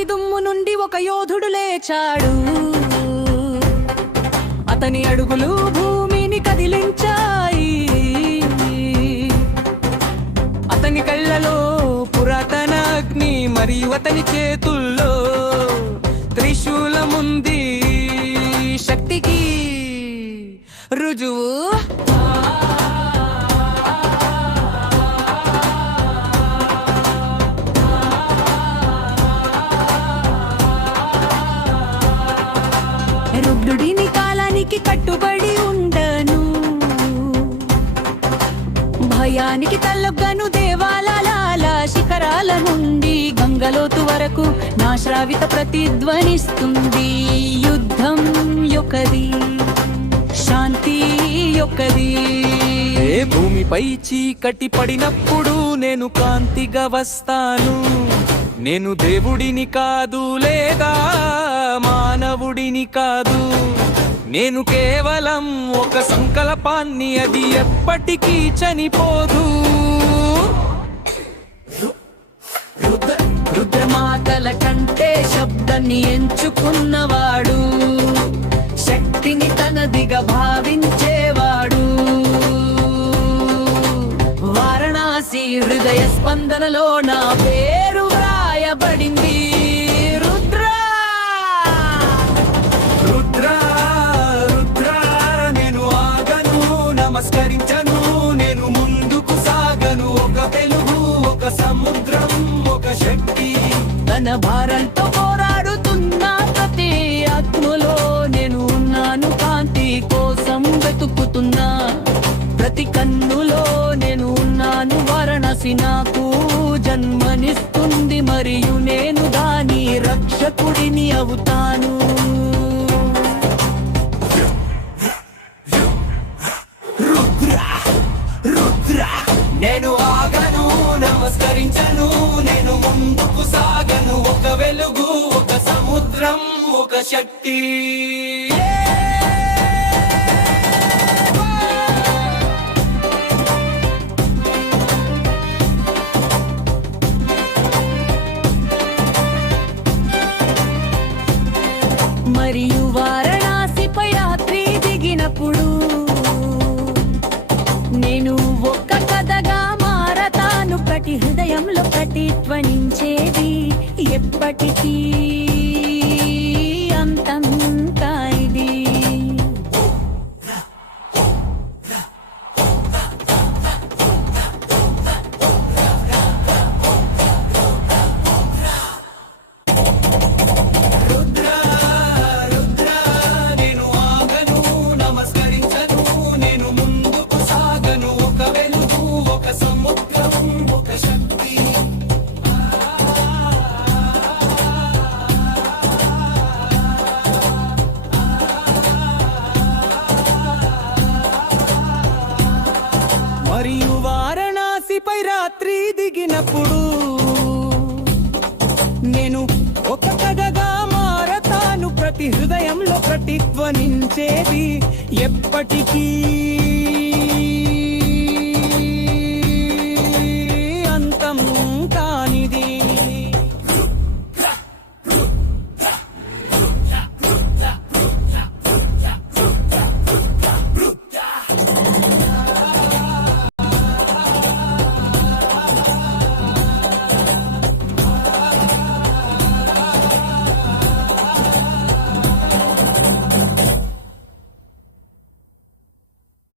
మసి దుమ్ము నుండి ఒక యోధుడు లేచాడు. అతని అడుగులు భూమిని కదిలించాయి. అతని కళ్ళలో పురాతన అగ్ని మరియు అతని చేతుల్లో త్రిశూలముంది. శక్తికి రుజువు. రుద్రుడిని కాలానికి కట్టుబడి ఉండను. భయానికి తల్లొగ్గను. దేవాలయాల శిఖరాల నుండి గంగలోతు వరకు నా శ్రావిత ప్రతిధ్వనిస్తుంది. యుద్ధం యొక్కది, శాంతి యొక్కది. భూమిపై చీకటి పడినప్పుడు నేను కాంతిగా వస్తాను. నేను దేవుడిని కాదు, లేదా మానవుడిని కాదు. నేను కేవలం ఒక సంకల్పాన్ని, అది ఎప్పటికీ చనిపోదు. రుద్రమాతల కంటే శబ్దాన్ని ఎంచుకున్నవాడు, శక్తిని తనదిగా భావించేవాడు. వారణాసి హృదయ స్పందనలో నా పేరు వ్రాయబడింది. రుద్రా రుద్రా రుద్రా, నేను ఆగను, నమస్కరించను. నేను ముందుకు సాగను. ఒక వెలుగు, ఒక సముద్రం, ఒక శక్తి. తన భారంతో పోరాడుతున్న ప్రతి ఆత్మలో నేను ఉన్నాను. కాంతి కోసం వెతుకుతున్నా ప్రతి కన్నులో నేను ఉన్నాను. వారణాసి నాకు జన్మనిస్తుంది, మరియు నేను దాని రక్షకుడిని అవుతాను. నేను ఆగను, నమస్కరించను. నేను ముందుకు సాగను. ఒక వెలుగు, ఒక సముద్రం, ఒక శక్తి. మరియు వారణాసిపై రాత్రి దిగినప్పుడు నేను ఒక్క కథగా మారతాను. ప్రతి హృదయంలో ప్రతిధ్వనించేది ఎప్పటికీ అంతంతా ఇది. మరియు వారణాసిపై రాత్రి దిగినప్పుడు నేను ఒక కథగా మారతాను. ప్రతి హృదయంలో ప్రతిధ్వనించేది ఎప్పటికీ